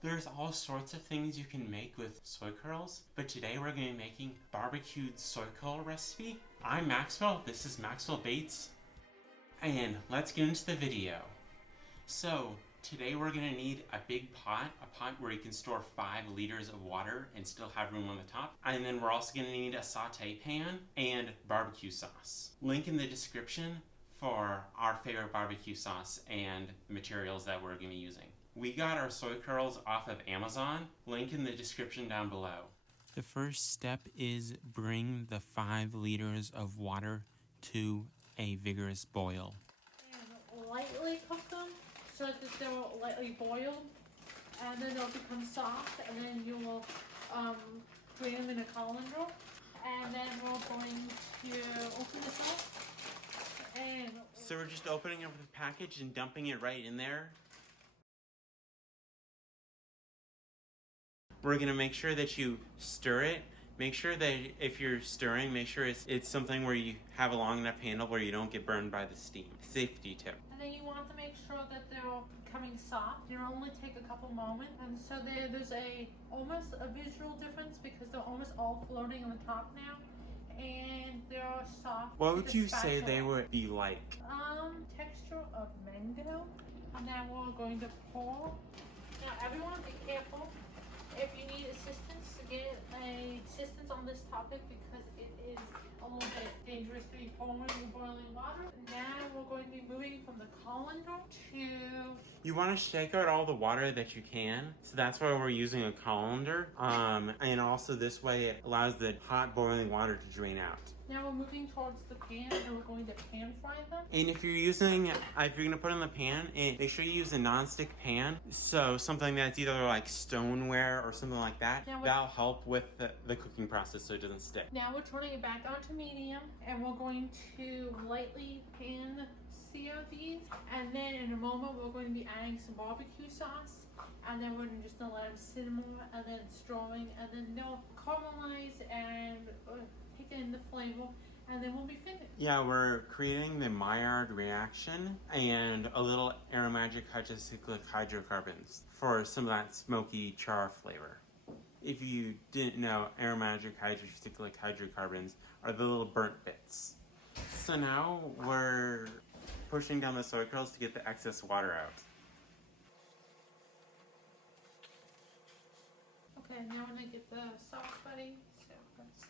There's all sorts of things you can make with soy curls, but today we're going to be making barbecued soy curl recipe. I'm Maxwell, this is Maxwell Bates, and let's get into the video. So today we're going to need a big pot, a pot where you can store 5 liters of water and still have room on the top. And then we're also going to need a saute pan and barbecue sauce. Link in the description for our favorite barbecue sauce and the materials that we're going to be using. We got our soy curls off of Amazon. Link in the description down below. The first step is bring the 5 liters of water to a vigorous boil. And lightly cook them so that they're lightly boiled, and then they'll become soft, and then you will put them in a colander, and then we're going to open this up. And so we're just opening up the package and dumping it right in there. We're going to make sure that you stir it. Make sure that if you're stirring, make sure it's something where you have a long enough handle where you don't get burned by the steam. Safety tip. And then you want to make sure that they're becoming soft. It'll only take a couple moments. And so there's almost a visual difference because they're almost all floating on the top now. And they're soft. What would you say they would be like? Texture of mango. And then we're going to pour. Now everyone be careful. If you need assistance, to get assistance on this topic because it is a little bit dangerous to be pouring in boiling water. Now we're going to be moving from the colander to... You want to shake out all the water that you can, so that's why we're using a colander. And also this way it allows the hot boiling water to drain out. Now we're moving towards the pan and we're going to pan fry them. And if you're going to put in the pan, make sure you use a non-stick pan. So something that's either like stoneware or something like that. That'll help with the cooking process so it doesn't stick. Now we're turning it back on to medium and we're going to lightly pan sear these. And then in a moment we're going to be adding some barbecue sauce. And then we're just going to let them sit more and then stirring. And then they'll caramelize and... take in the flavor, and then we'll be finished. Yeah, we're creating the Maillard reaction and a little aromatic hydrocyclic hydrocarbons for some of that smoky char flavor. If you didn't know, aromatic hydrocyclic hydrocarbons are the little burnt bits. So now we're pushing down the soy curls to get the excess water out. Okay, now we're gonna get the sauce ready. So let's...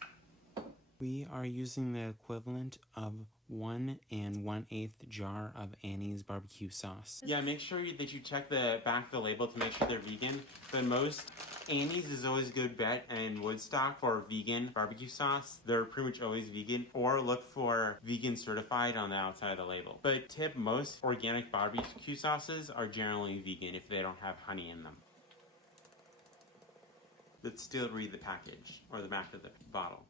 We are using the equivalent of 1 1/8 jar of Annie's barbecue sauce. Yeah, make sure that you check the back of the label to make sure they're vegan. But most, Annie's is always a good bet, and Woodstock for vegan barbecue sauce, they're pretty much always vegan. Or look for vegan certified on the outside of the label. But tip, most organic barbecue sauces are generally vegan if they don't have honey in them. But still read the package or the back of the bottle.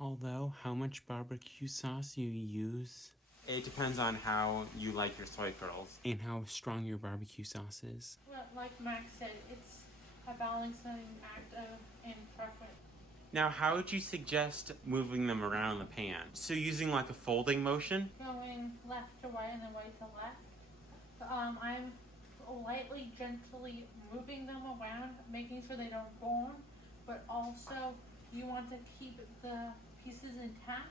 Although, how much barbecue sauce you use, it depends on how you like your soy curls and how strong your barbecue sauce is. Well, like Max said, it's a balancing act and preference. Now, how would you suggest moving them around in the pan? So using like a folding motion? Going left to right and then right to left. I'm lightly, gently moving them around, making sure they don't burn, but also you want to keep the pieces intact.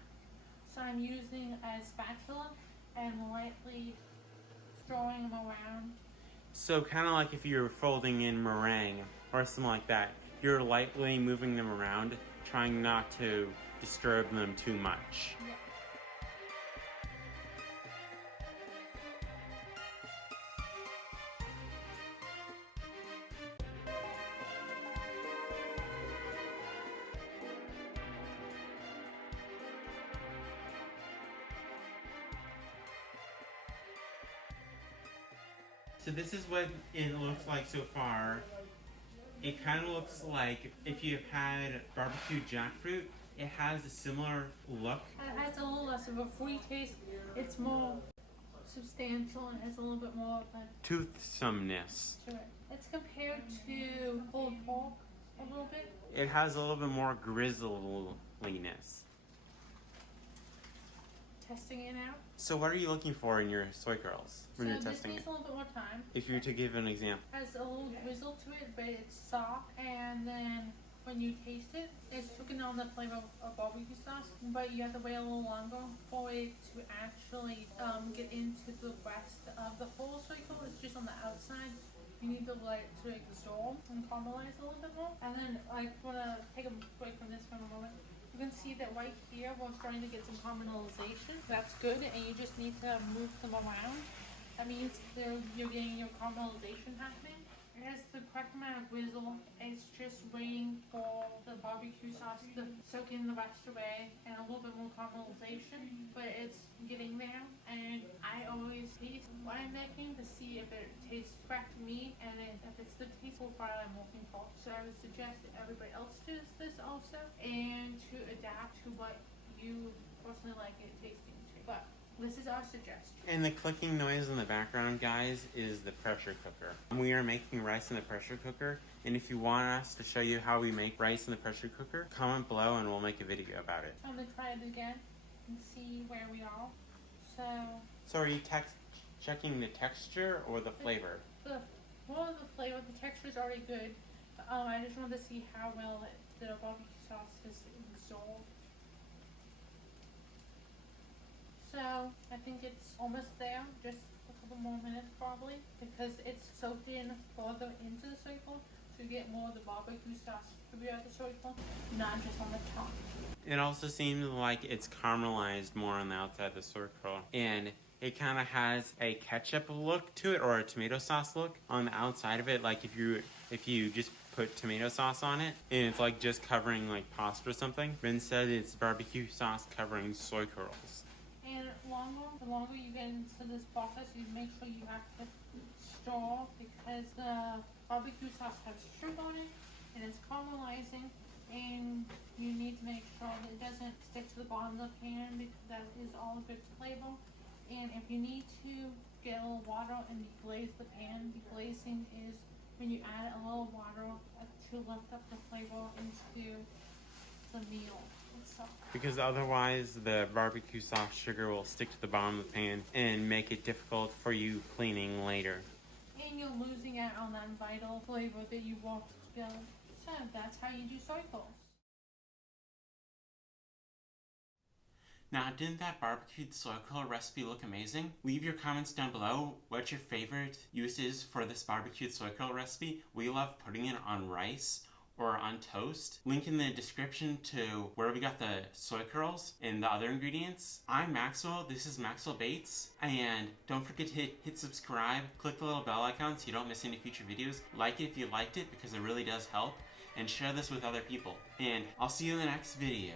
So I'm using a spatula and lightly throwing them around. So kind of like if you were folding in meringue or something like that, you're lightly moving them around, trying not to disturb them too much. Yeah. So this is what it looks like so far. It kind of looks like if you've had barbecued jackfruit, it has a similar look. It has a little less of a fruity taste. It's more substantial and has a little bit more of a Toothsomeness. to it. It's compared to pulled pork a little bit. It has a little bit more grizzliness. testing it out. So what are you looking for in your soy curls when you're testing this needs it? a little bit more time. If you were to give an example. It has a little drizzle to it, but it's soft, and then when you taste it, it's taking on the flavor of barbecue sauce, but you have to wait a little longer for it to actually get into the rest of the whole soy curl. It's just on the outside. You need to let it to absorb and caramelize a little bit more. And then I want to take a break from this for a moment. You can see that right here we're starting to get some caramelization. That's good, and you just need to move them around. That means you're getting your caramelization happening. It has the correct amount of drizzle. It's just waiting for the barbecue sauce to soak in the rest away and a little bit more caramelization, but it's getting there. And I always taste what I'm making to see if it tastes correct to me and if it's the taste profile I'm looking for. So I would suggest that everybody else does this also, and to adapt to what you personally like it tasting to. But this is our suggestion. And the clicking noise in the background, guys, is the pressure cooker. We are making rice in the pressure cooker, and if you want us to show you how we make rice in the pressure cooker, comment below and we'll make a video about it. I'm gonna try it again and see where we are. So are you checking the texture or the flavor? The flavor, the texture is already good. I just wanted to see how well the barbecue sauce is absorbed. So I think it's almost there, just a couple more minutes probably, because it's soaked in further into the soy curl to get more of the barbecue sauce throughout the soy curl, not just on the top. It also seems like it's caramelized more on the outside of the soy curl, and it kind of has a ketchup look to it, or a tomato sauce look on the outside of it, like if you just put tomato sauce on it and it's like just covering like pasta or something, but instead it's barbecue sauce covering soy curls. And the longer you get into this process, you make sure you have to stir, because the barbecue sauce has sugar on it and it's caramelizing, and you need to make sure that it doesn't stick to the bottom of the pan, because that is all good flavor. And if you need to get a little water and deglaze the pan, deglazing is when you add a little water to lift up the flavor into the meal itself. Because otherwise the barbecue sauce sugar will stick to the bottom of the pan and make it difficult for you cleaning later. And you're losing out on that vital flavor that you want to go. So that's how you do soy curls. Now, didn't that barbecued soy curl recipe look amazing? Leave your comments down below what your favorite use is for this barbecued soy curl recipe. We love putting it on rice or on toast. Link in the description to where we got the soy curls and the other ingredients. I'm Maxwell, this is Maxwell Bates, and don't forget to hit subscribe, click the little bell icon so you don't miss any future videos. Like it if you liked it, because it really does help, and share this with other people. And I'll see you in the next video.